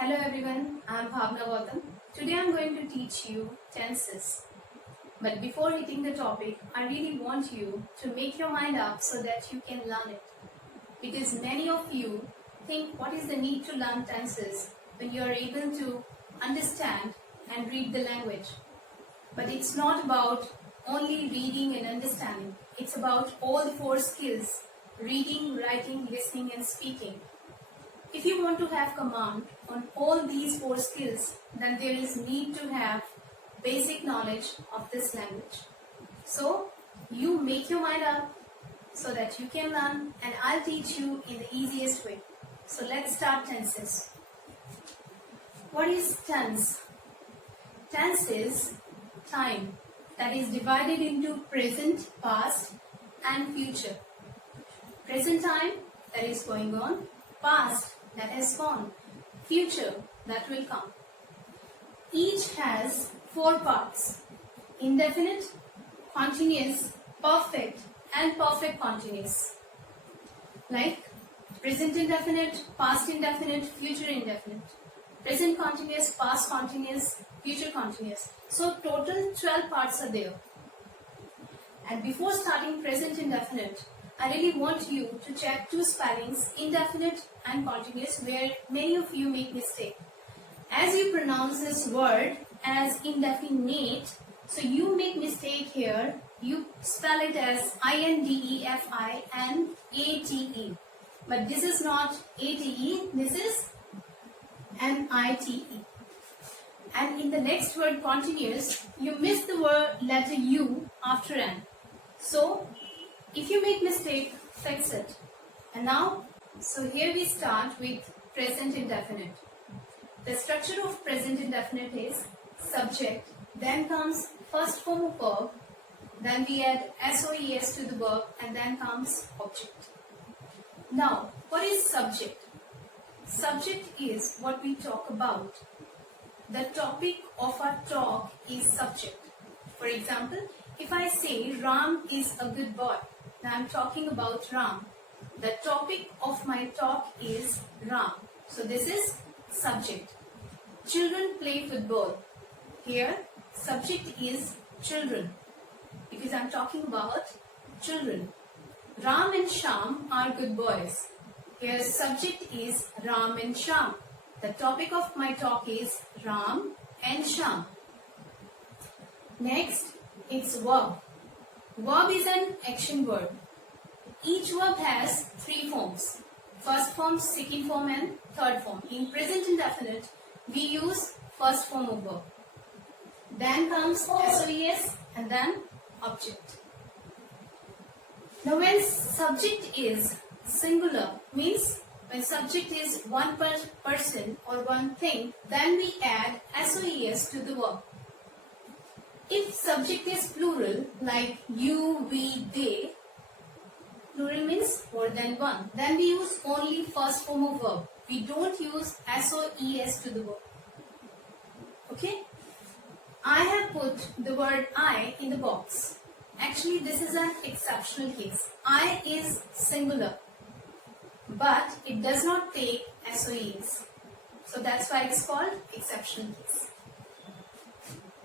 Hello everyone, I am Bhavna Gautam. Today I am going to teach you tenses. But before hitting the topic, I really want you to make your mind up so that you can learn it. Because many of you think what is the need to learn tenses when you are able to understand and read the language. But it's not about only reading and understanding. It's about all the four skills: reading, writing, listening and speaking. If you want to have command on all these four skills, then there is need to have basic knowledge of this language. So, you make your mind up so that you can learn, and I'll teach you in the easiest way. So let's start tenses. What is tense? Tense is time that is divided into present, past and future. Present time that is going on, past that has gone, future that will come. Each has four parts: indefinite, continuous, perfect and perfect continuous. Like present indefinite, past indefinite, future indefinite. Present continuous, past continuous, future continuous. So total 12 parts are there. And before starting present indefinite, I really want you to check two spellings, indefinite and continuous, where many of you make mistake. As you pronounce this word as indefinite, so you make mistake here. You spell it as I-N-D-E-F-I and A-T-E. But this is not A-T-E, this is N-I-T-E. And in the next word continuous, you miss the word letter U after N. So, if you make mistake, fix it. And now, so here we start with present indefinite. The structure of present indefinite is subject, then comes first form of verb, then we add SOES to the verb, and then comes object. Now, what is subject? Subject is what we talk about. The topic of our talk is subject. For example, if I say Ram is a good boy, then I am talking about Ram. The topic of my talk is Ram. So this is subject. Children play football. Here, subject is children, because I am talking about children. Ram and Sham are good boys. Here, subject is Ram and Sham. The topic of my talk is Ram and Sham. Next, it's verb. Verb is an action word. Each verb has three forms: first form, second form and third form. In present indefinite, we use first form of verb. Then comes SOES and then object. Now when subject is singular, means when subject is one person or one thing, then we add SOES to the verb. If subject is plural, like you, we, they, plural means more than one, then we use only first form of verb. We don't use SOES to the verb. Okay? I have put the word I in the box. Actually, this is an exceptional case. I is singular, but it does not take SOES. So that's why it's called exceptional case.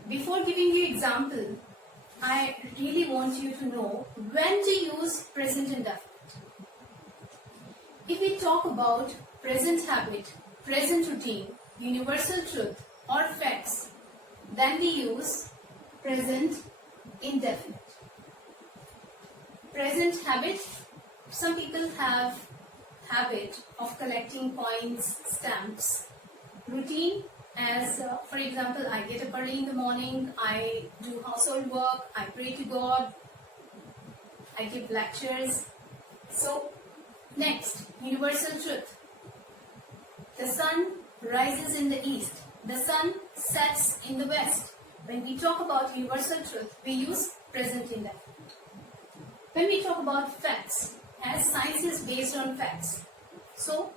Before giving you example, I really want you to know when to use present indefinite. If we talk about present habit, present routine, universal truth or facts, then we use present indefinite. Present habit, some people have habit of collecting coins, stamps. Routine, as for example, I get up early in the morning, I do household work, I pray to God, I give lectures. So, next, universal truth. The sun rises in the east, the sun sets in the west. When we talk about universal truth, we use present indefinite. When we talk about facts, as science is based on facts, so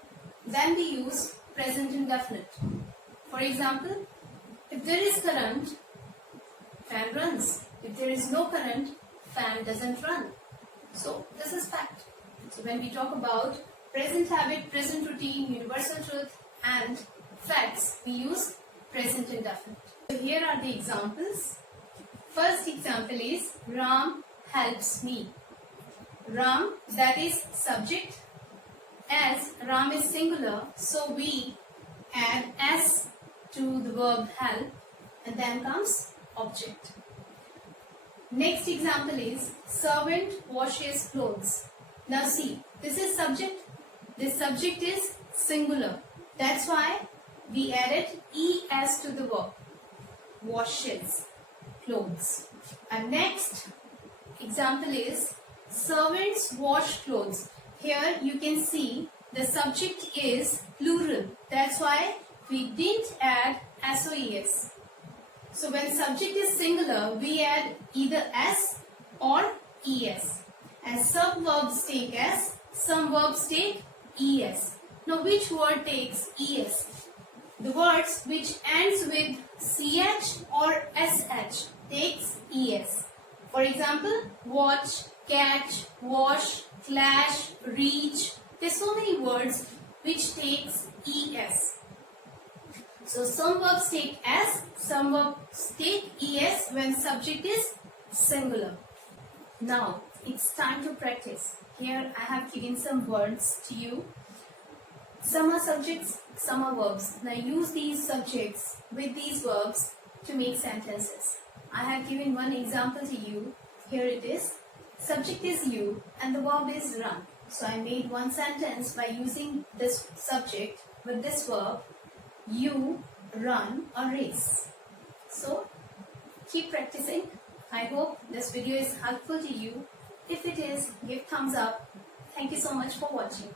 then we use present indefinite. For example, if there is current, fan runs. If there is no current, fan doesn't run. So this is fact. So when we talk about present habit, present routine, universal truth and facts, we use present indefinite. So here are the examples. First example is Ram helps me. Ram, that is subject. As Ram is singular, so we add s to the verb help and then comes object. Next example is servant washes clothes. Now see, this is subject. This subject is singular. That's why we added es to the verb. Washes clothes. And next example is servants wash clothes. Here you can see the subject is plural. That's why we didn't add SOES. So when subject is singular, we add either S or ES. As some verbs take S, some verbs take ES. Now which word takes ES? The words which ends with CH or SH takes ES. For example, watch, catch, wash, clash, reach. There's so many words which takes ES. So some verbs take S, some verbs take ES when subject is singular. Now it's time to practice. Here I have given some words to you. Some are subjects, some are verbs. Now use these subjects with these verbs to make sentences. I have given one example to you. Here it is. Subject is you and the verb is run. So I made one sentence by using this subject with this verb. You run a race. So keep practicing. I hope this video is helpful to you. If it is, give thumbs up. Thank you so much for watching.